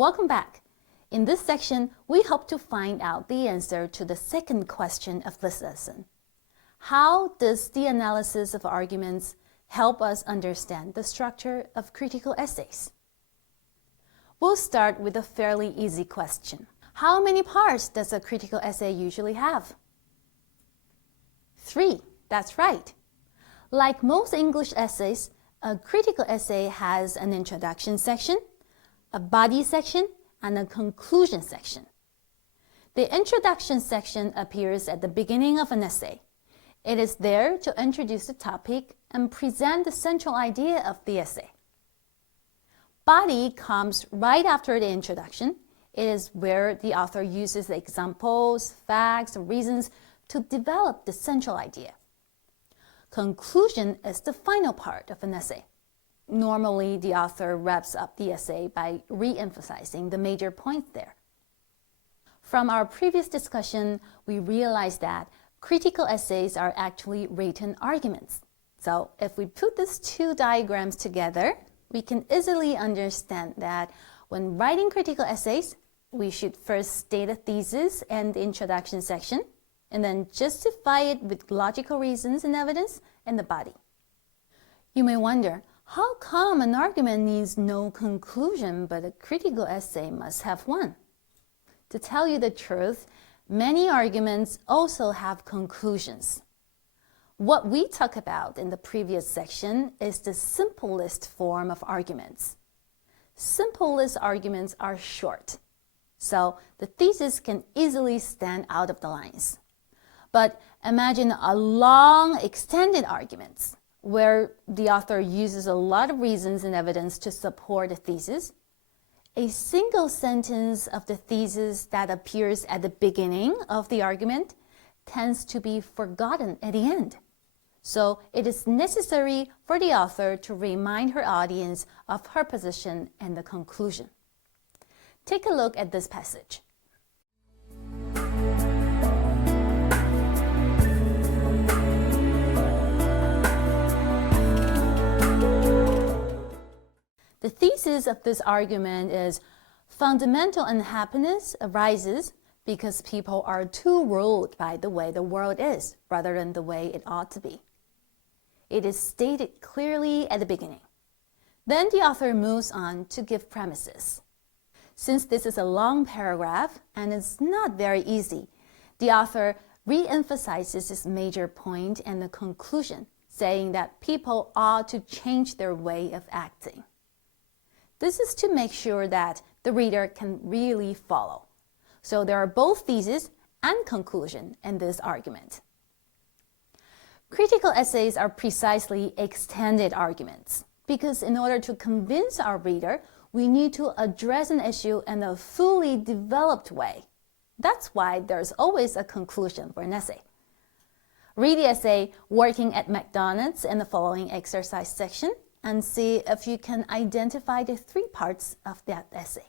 Welcome back. In this section, we hope to find out the answer to the second question of this lesson. How does the analysis of arguments help us understand the structure of critical essays? We'll start with a fairly easy question. How many parts does a critical essay usually have? 3, that's right. Like most English essays, a critical essay has an introduction section, a body section, and a conclusion section. The introduction section appears at the beginning of an essay. It is there to introduce the topic and present the central idea of the essay. Body comes right after the introduction. It is where the author uses the examples, facts, and reasons to develop the central idea. Conclusion is the final part of an essay. Normally, the author wraps up the essay by re-emphasizing the major points there. From our previous discussion, we realized that critical essays are actually written arguments. So if we put these two diagrams together, we can easily understand that when writing critical essays, we should first state a thesis and the introduction section, and then justify it with logical reasons and evidence in the body. You may wonder, how come an argument needs no conclusion but a critical essay must have one? To tell you the truth, many arguments also have conclusions. What we talked about in the previous section is the simplest form of arguments. Simplest arguments are short, so the thesis can easily stand out of the lines. But imagine a long, extended argument where the author uses a lot of reasons and evidence to support the thesis. A single sentence of the thesis that appears at the beginning of the argument tends to be forgotten at the end. So it is necessary for the author to remind her audience of her position and the conclusion. Take a look at this passage. The thesis of this argument is fundamental unhappiness arises because people are too ruled by the way the world is rather than the way it ought to be. It is stated clearly at the beginning. Then the author moves on to give premises. Since this is a long paragraph and it's not very easy, the author re-emphasizes his major point and the conclusion, saying that people ought to change their way of acting. This is to make sure that the reader can really follow. So there are both thesis and conclusion in this argument. Critical essays are precisely extended arguments because in order to convince our reader, we need to address an issue in a fully developed way. That's why there's always a conclusion for an essay. Read the essay Working at McDonald's in the following exercise section and see if you can identify the 3 parts of that essay.